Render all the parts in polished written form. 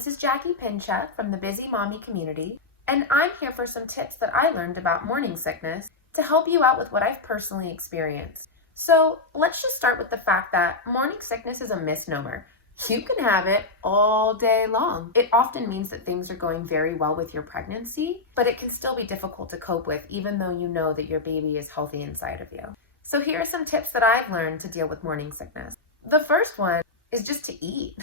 This is Jacqueline Pinchuk from the Bizzie Mommy community, and I'm here for some tips that I learned about morning sickness to help you out with what I've personally experienced. So let's just start with the fact that morning sickness is a misnomer. You can have it all day long. It often means that things are going very well with your pregnancy, but it can still be difficult to cope with even though you know that your baby is healthy inside of you. So here are some tips that I've learned to deal with morning sickness. The first one is just to eat.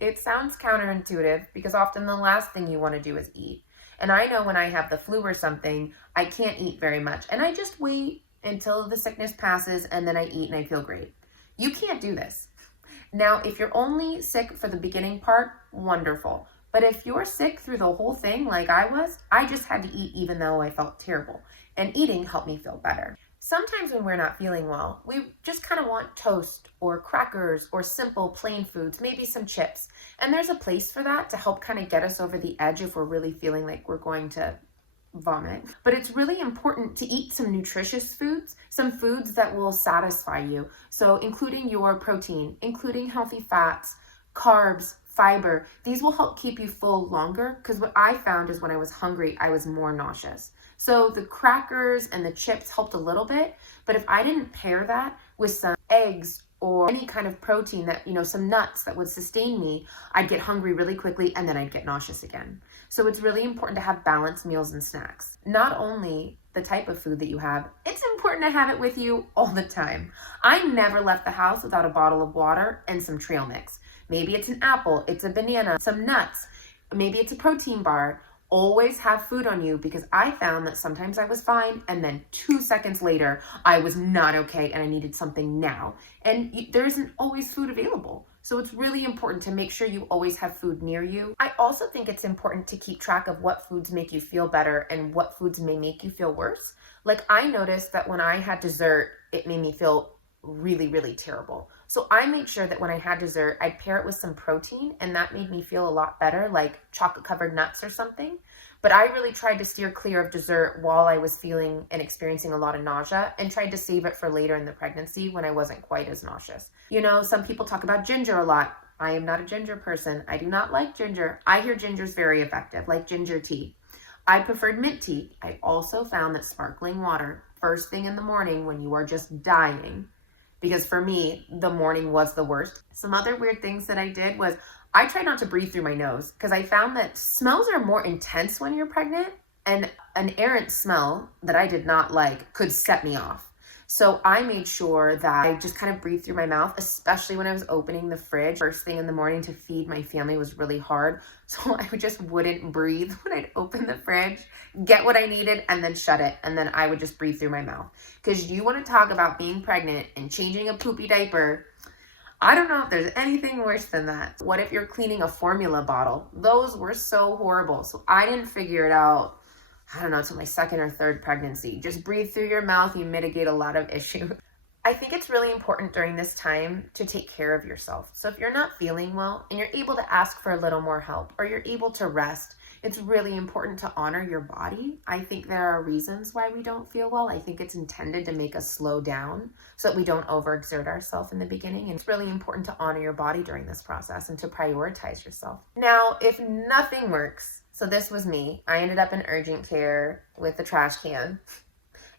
It sounds counterintuitive because often the last thing you want to do is eat. And I know when I have the flu or something, I can't eat very much. And I just wait until the sickness passes and then I eat and I feel great. You can't do this. Now, if you're only sick for the beginning part, wonderful. But if you're sick through the whole thing like I was, I just had to eat even though I felt terrible. And eating helped me feel better. Sometimes when we're not feeling well, we just kind of want toast or crackers or simple plain foods, maybe some chips. And there's a place for that to help kind of get us over the edge if we're really feeling like we're going to vomit. But it's really important to eat some nutritious foods, some foods that will satisfy you. So including your protein, including healthy fats, carbs, fiber. These will help keep you full longer because what I found is when I was hungry, I was more nauseous. So the crackers and the chips helped a little bit, but if I didn't pair that with some eggs or any kind of protein that, some nuts that would sustain me, I'd get hungry really quickly and then I'd get nauseous again. So it's really important to have balanced meals and snacks. Not only the type of food that you have, it's important to have it with you all the time. I never left the house without a bottle of water and some trail mix. Maybe it's an apple, it's a banana, some nuts, maybe it's a protein bar. Always have food on you because I found that sometimes I was fine and then 2 seconds later I was not okay and I needed something now. And there isn't always food available. So it's really important to make sure you always have food near you. I also think it's important to keep track of what foods make you feel better and what foods may make you feel worse. Like I noticed that when I had dessert, it made me feel really, really terrible. So I made sure that when I had dessert, I'd pair it with some protein and that made me feel a lot better, like chocolate covered nuts or something. But I really tried to steer clear of dessert while I was feeling and experiencing a lot of nausea and tried to save it for later in the pregnancy when I wasn't quite as nauseous. Some people talk about ginger a lot. I am not a ginger person. I do not like ginger. I hear ginger is very effective, like ginger tea. I preferred mint tea. I also found that sparkling water, first thing in the morning when you are just dying, because for me, the morning was the worst. Some other weird things that I did was I tried not to breathe through my nose because I found that smells are more intense when you're pregnant and an errant smell that I did not like could set me off. So I made sure that I just kind of breathed through my mouth, especially when I was opening the fridge. First thing in the morning to feed my family was really hard. So I just wouldn't breathe when I'd open the fridge, get what I needed, and then shut it. And then I would just breathe through my mouth. Because you want to talk about being pregnant and changing a poopy diaper. I don't know if there's anything worse than that. What if you're cleaning a formula bottle? Those were so horrible. So I didn't figure it out, till my second or third pregnancy. Just breathe through your mouth, you mitigate a lot of issues. I think it's really important during this time to take care of yourself. So if you're not feeling well and you're able to ask for a little more help or you're able to rest, it's really important to honor your body. I think there are reasons why we don't feel well. I think it's intended to make us slow down so that we don't overexert ourselves in the beginning. And it's really important to honor your body during this process and to prioritize yourself. Now, if nothing works, so this was me. I ended up in urgent care with the trash can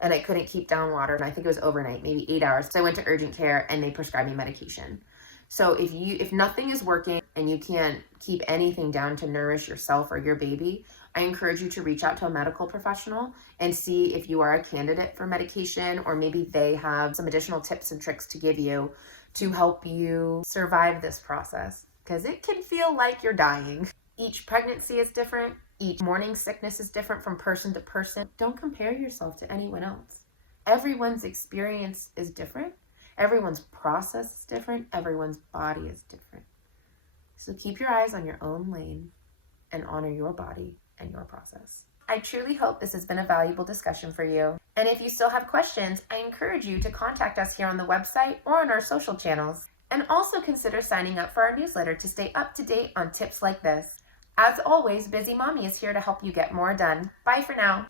and I couldn't keep down water. And I think it was overnight, maybe 8 hours. So I went to urgent care and they prescribed me medication. So if nothing is working and you can't keep anything down to nourish yourself or your baby, I encourage you to reach out to a medical professional and see if you are a candidate for medication or maybe they have some additional tips and tricks to give you to help you survive this process because it can feel like you're dying. Each pregnancy is different. Each morning sickness is different from person to person. Don't compare yourself to anyone else. Everyone's experience is different. Everyone's process is different. Everyone's body is different. So keep your eyes on your own lane and honor your body and your process. I truly hope this has been a valuable discussion for you. And if you still have questions, I encourage you to contact us here on the website or on our social channels. And also consider signing up for our newsletter to stay up to date on tips like this. As always, Bizzie Mommy is here to help you get more done. Bye for now.